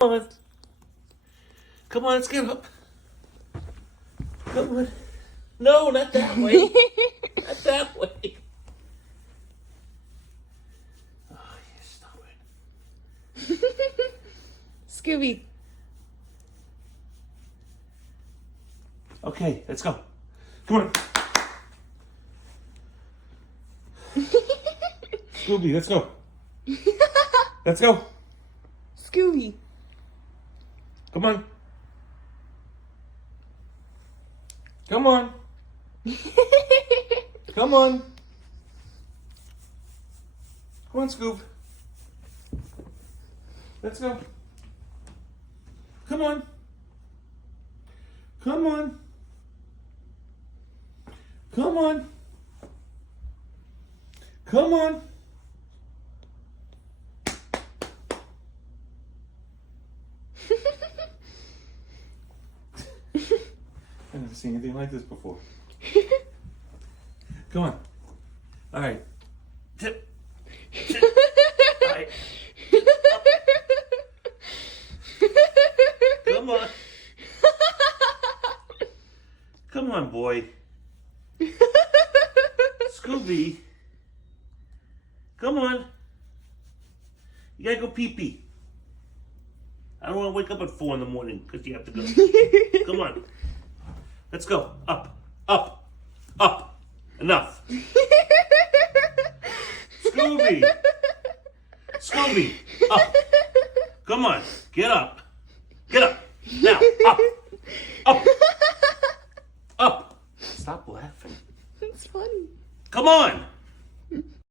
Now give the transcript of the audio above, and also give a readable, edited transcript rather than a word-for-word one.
Come on. Come on, let's get up. Come on. No, not that way. Not that way. Oh, you're stubborn. Scooby. Okay, let's go. Come on. Scooby, let's go. Let's go. Scooby. Come on. Come on. Come on. Come on, Scoop. Let's go. Come on. Come on. Come on. Come on. I've never seen anything like this before. Come on. All right. Tip. Tip. All right. Come on. Come on, boy. Scooby. Come on. You gotta go pee-pee. I don't want to wake up at 4 in the morning because you have to go. Come on. Let's go. Up. Up. Up. Enough. Scooby. Scooby. Up. Come on. Get up. Get up. Now. Up. Up. Up. Stop laughing. It's funny. Come on.